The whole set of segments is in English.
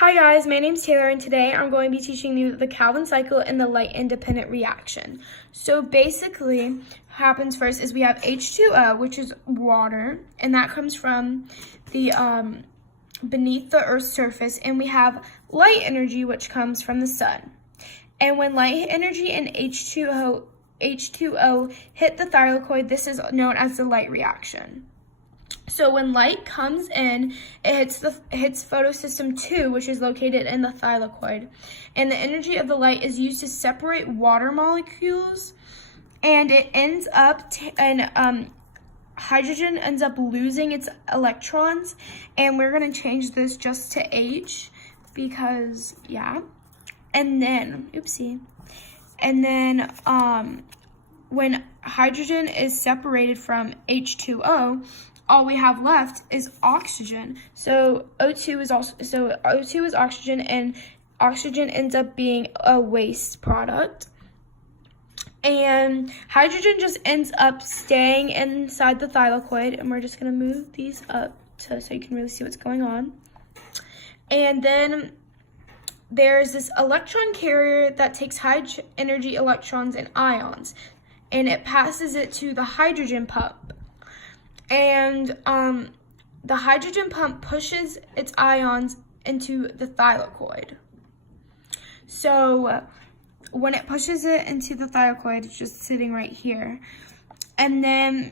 Hi guys, my name's Taylor and today I'm going to be teaching you the Calvin cycle and the light independent reaction. So basically what happens first is we have H2O, which is water, and that comes from the beneath the Earth's surface, and we have light energy, which comes from the sun. And when light energy and H2O hit the thylakoid, this is known as the light reaction. So when light comes in, it hits photosystem 2, which is located in the thylakoid. And the energy of the light is used to separate water molecules, and it ends up, hydrogen ends up losing its electrons, and we're going to change this just to H because, yeah. And then, when hydrogen is separated from H2O, all we have left is oxygen. So O2 is oxygen, and oxygen ends up being a waste product. And hydrogen just ends up staying inside the thylakoid, and we're just gonna move these up so you can really see what's going on. And then there's this electron carrier that takes high energy electrons and ions, and it passes it to the hydrogen pump. And the hydrogen pump pushes its ions into the thylakoid. So when it pushes it into the thylakoid, it's just sitting right here. And then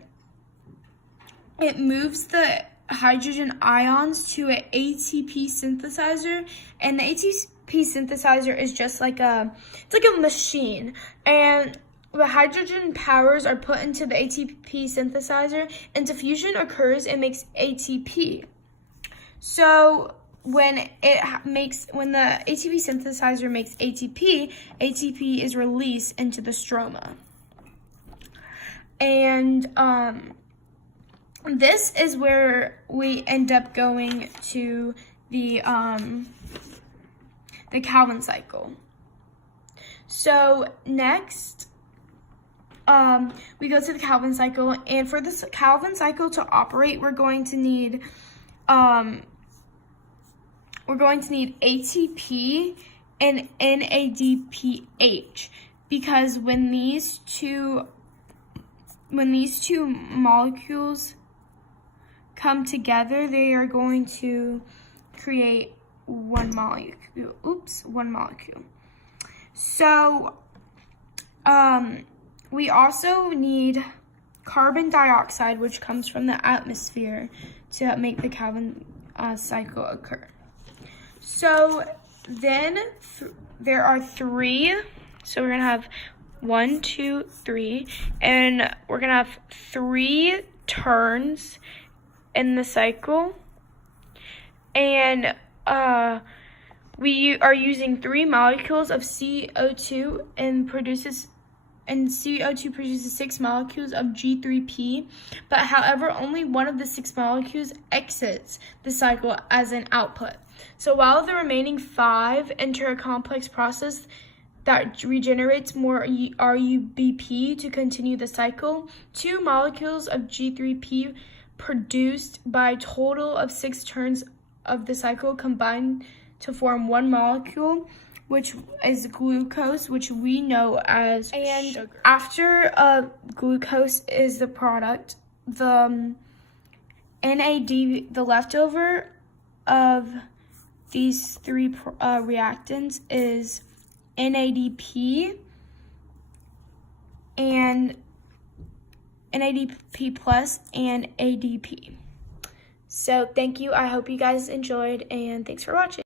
it moves the hydrogen ions to an ATP synthesizer. And the ATP synthesizer is just like it's like a machine. And the hydrogen powers are put into the ATP synthesizer, and diffusion occurs and makes ATP. So when the ATP synthesizer makes ATP, ATP is released into the stroma. And this is where we end up going to the Calvin cycle. So next, we go to the Calvin cycle, and for this Calvin cycle to operate, we're going to need ATP and NADPH, because when these two molecules come together, they are going to create one molecule. So we also need carbon dioxide, which comes from the atmosphere, to make the Calvin cycle occur. So then there are three. So we're going to have 1, 2, 3. And we're going to have 3 turns in the cycle. And we are using 3 molecules of CO2 and CO2 produces 6 molecules of G3P, but however, only one of the 6 molecules exits the cycle as an output. So while the remaining 5 enter a complex process that regenerates more RUBP to continue the cycle, 2 molecules of G3P produced by a total of 6 turns of the cycle combine to form 1 molecule, which is glucose, which we know as sugar. After glucose is the product, the the leftover of these 3 reactants is NADP and NADP plus and ADP. So thank you. I hope you guys enjoyed, and thanks for watching.